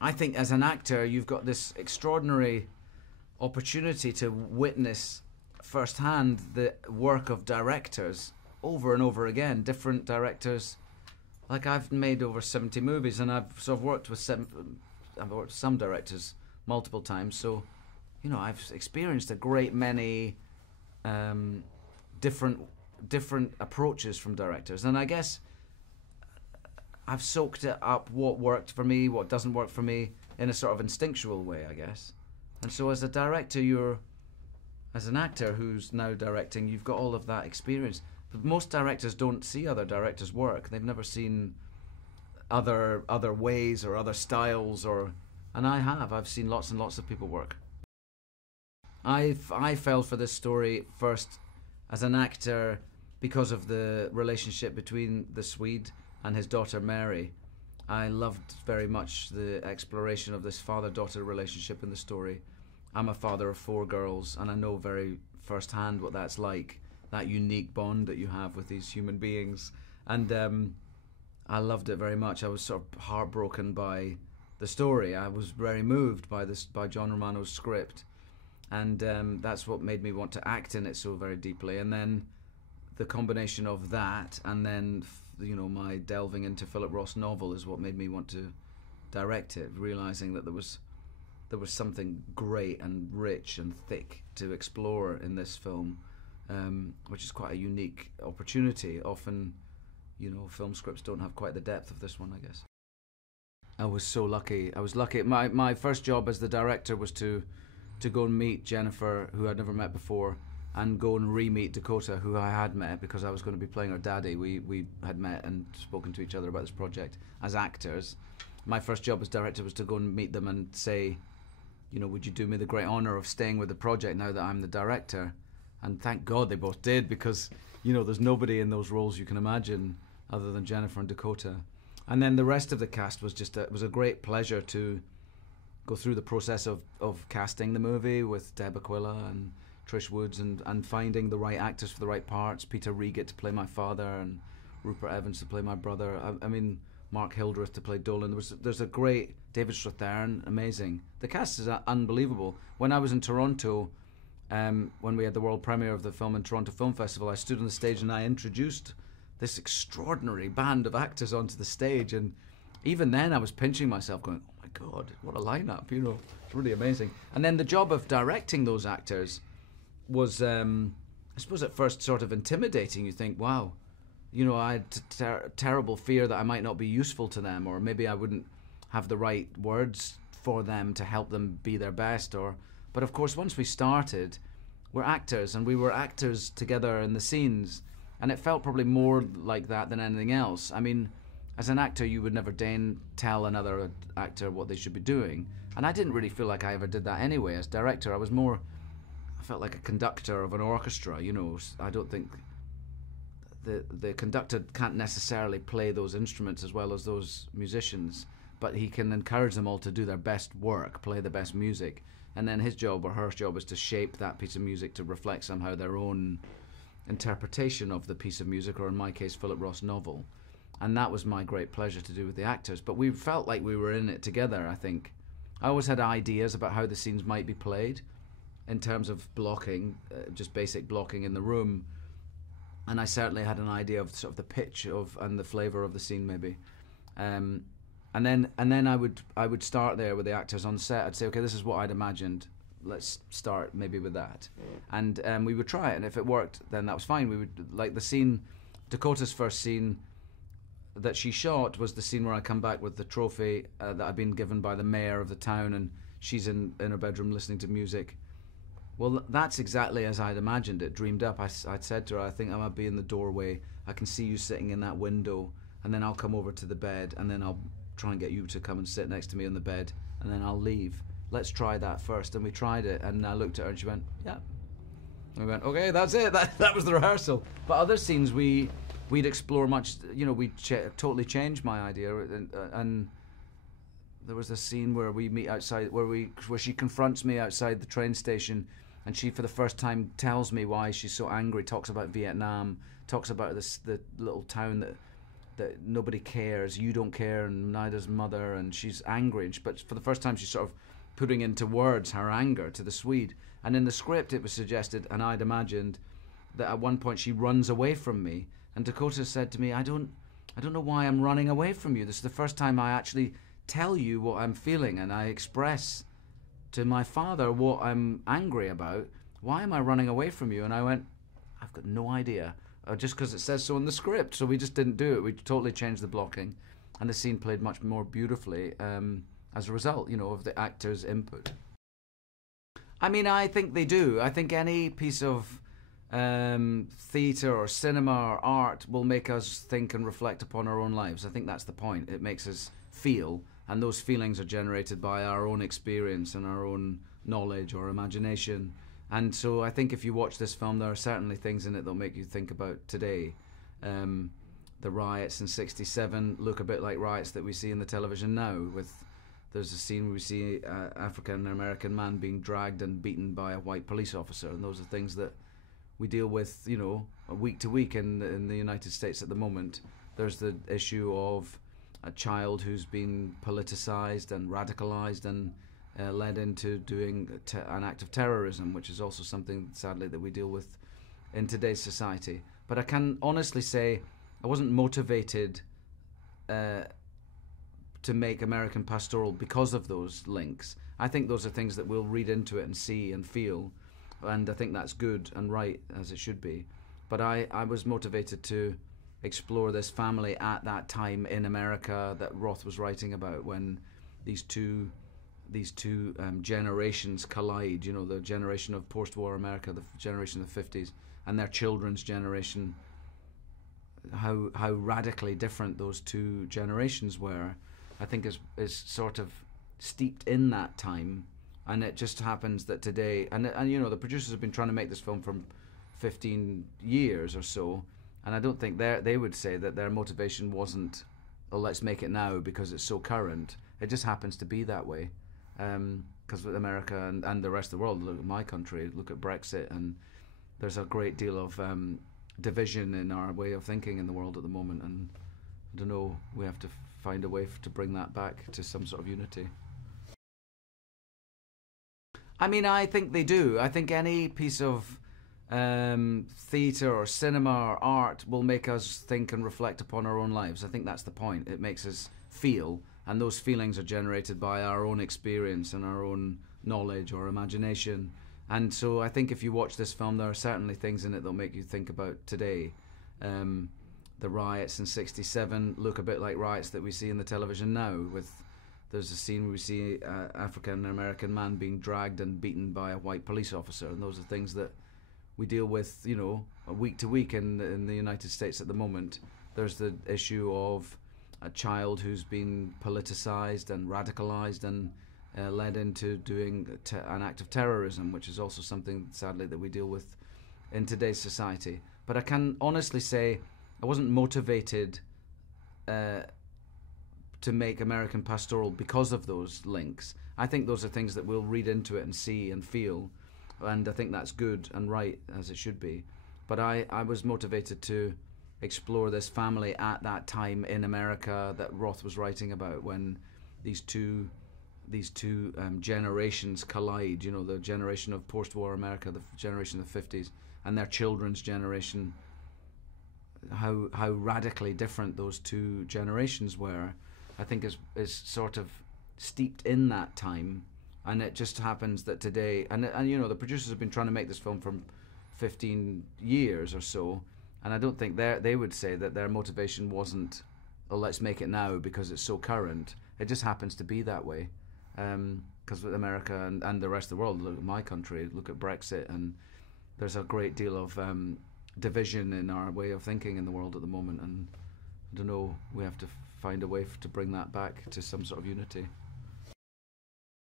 I think as an actor, you've got this extraordinary opportunity to witness firsthand the work of directors over and over again. Different directors. Like, I've made over 70 movies, and I've worked with some directors multiple times. So, you know, I've experienced a great many different approaches from directors, and I guess I've soaked it up, what worked for me, what doesn't work for me, in a sort of instinctual way, I guess. And so as a director, as an actor who's now directing, you've got all of that experience. But most directors don't see other directors' work. They've never seen other ways or other styles, and I have. I've seen lots and lots of people work. I fell for this story first as an actor because of the relationship between the Swede and his daughter Mary. I loved very much the exploration of this father-daughter relationship in the story. I'm a father of 4 girls, and I know very firsthand what that's like, that unique bond that you have with these human beings. And I loved it very much. I was sort of heartbroken by the story. I was very moved by John Romano's script. And that's what made me want to act in it so very deeply. And then the combination of that and then, you know, my delving into Philip Roth's novel is what made me want to direct it, realizing that there was something great and rich and thick to explore in this film, which is quite a unique opportunity. Often, you know, film scripts don't have quite the depth of this one, I guess. I was so lucky. I was lucky. My first job as the director was to go and meet Jennifer, who I'd never met before, and go and re-meet Dakota, who I had met because I was going to be playing her daddy. We had met and spoken to each other about this project as actors. My first job as director was to go and meet them and say, you know, would you do me the great honor of staying with the project now that I'm the director? And thank God they both did, because, you know, there's nobody in those roles you can imagine other than Jennifer and Dakota. And then the rest of the cast was just, it was a great pleasure to go through the process of casting the movie with Deb Aquila and Trish Woods and finding the right actors for the right parts. Peter Reget to play my father and Rupert Evans to play my brother. I mean, Mark Hildreth to play Dolan. There's a great David Strathairn, amazing. The cast is unbelievable. When I was in Toronto, when we had the world premiere of the film in Toronto Film Festival, I stood on the stage and I introduced this extraordinary band of actors onto the stage, and even then I was pinching myself going, oh my God, what a lineup, you know, it's really amazing. And then the job of directing those actors was, I suppose at first sort of intimidating. You think, wow, you know, I had terrible fear that I might not be useful to them, or maybe I wouldn't have the right words for them to help them be their best. But of course, once we started, we're actors, and we were actors together in the scenes, and it felt probably more like that than anything else. I mean, as an actor, you would never deign tell another actor what they should be doing, and I didn't really feel like I ever did that anyway. As director, I felt like a conductor of an orchestra, you know. I don't think the conductor can't necessarily play those instruments as well as those musicians, but he can encourage them all to do their best work, play the best music, and then his job or her job is to shape that piece of music to reflect somehow their own interpretation of the piece of music, or in my case, Philip Roth's novel. And that was my great pleasure to do with the actors. But we felt like we were in it together, I think. I always had ideas about how the scenes might be played in terms of blocking, just basic blocking in the room. And I certainly had an idea of sort of the pitch of and the flavour of the scene, maybe. And then I would start there with the actors on set. I'd say, okay, this is what I'd imagined. Let's start maybe with that. And we would try it, and if it worked, then that was fine. We would, like the scene, Dakota's first scene that she shot was the scene where I come back with the trophy that I'd been given by the mayor of the town, and she's in her bedroom listening to music. Well, that's exactly as I'd imagined it, dreamed up. I'd said to her, I think I might be in the doorway, I can see you sitting in that window, and then I'll come over to the bed, and then I'll try and get you to come and sit next to me on the bed, and then I'll leave. Let's try that first. And we tried it, and I looked at her and she went, yeah. And we went, okay, that's it. That was the rehearsal. But other scenes we'd explore much, you know, we'd totally change my idea. And there was a scene where we meet outside, where she confronts me outside the train station, and she for the first time tells me why she's so angry, talks about Vietnam, talks about the little town that that nobody cares, you don't care, and neither's mother, and she's angry. But for the first time, she's sort of putting into words her anger to the Swede. And in the script, it was suggested, and I'd imagined, that at one point she runs away from me. And Dakota said to me, I don't know why I'm running away from you. This is the first time I actually tell you what I'm feeling, and I express to my father what I'm angry about. Why am I running away from you? And I went, I've got no idea. Just because it says so in the script. So we just didn't do it. We totally changed the blocking, and the scene played much more beautifully as a result, of the actors' input. I mean, I think they do. I think any piece of theatre or cinema or art will make us think and reflect upon our own lives. I think that's the point. It makes us feel, and those feelings are generated by our own experience and our own knowledge or imagination. And so I think if you watch this film, there are certainly things in it that'll make you think about today. The riots in '67 look a bit like riots that we see in the television now. There's a scene where we see an African-American man being dragged and beaten by a white police officer, and those are things that we deal with, week to week in the United States at the moment. There's the issue of a child who's been politicized and radicalized and led into doing an act of terrorism, which is also something, sadly, that we deal with in today's society. But I can honestly say I wasn't motivated to make American Pastoral because of those links. I think those are things that we'll read into it and see and feel, and I think that's good and right, as it should be. But I was motivated to explore this family at that time in America that Roth was writing about, when these two generations collide, the generation of post-war America, the generation of the 50s, and their children's generation, how radically different those two generations were, I think is sort of steeped in that time. And it just happens that today, and the producers have been trying to make this film for 15 years or so, and I don't think they would say that their motivation wasn't, oh, let's make it now because it's so current. It just happens to be that way. Because with America and the rest of the world, look at my country, look at Brexit, and there's a great deal of division in our way of thinking in the world at the moment, and I don't know, we have to find a way to bring that back to some sort of unity. I mean, I think they do. I think any piece of theatre or cinema or art will make us think and reflect upon our own lives. I think that's the point. It makes us feel, and those feelings are generated by our own experience and our own knowledge or imagination. And so I think if you watch this film, there are certainly things in it that'll make you think about today. The riots in '67 look a bit like riots that we see in the television now. There's a scene where we see an African-American man being dragged and beaten by a white police officer, and those are things that we deal with, week to week in the United States at the moment. There's the issue of a child who's been politicized and radicalized and led into doing an act of terrorism, which is also something, sadly, that we deal with in today's society. But I can honestly say I wasn't motivated to make American Pastoral because of those links. I think those are things that we'll read into it and see and feel, and I think that's good and right, as it should be. But I was motivated to explore this family at that time in America that Roth was writing about, when these two generations collide, the generation of post-war America, the generation of the 50s, and their children's generation, how radically different those two generations were, I think is sort of steeped in that time. And it just happens that today, and the producers have been trying to make this film for 15 years or so, and I don't think they would say that their motivation wasn't, oh, let's make it now because it's so current. It just happens to be that way. Because with America and the rest of the world, look at my country, look at Brexit, and there's a great deal of division in our way of thinking in the world at the moment, and I don't know, we have to find a way to bring that back to some sort of unity.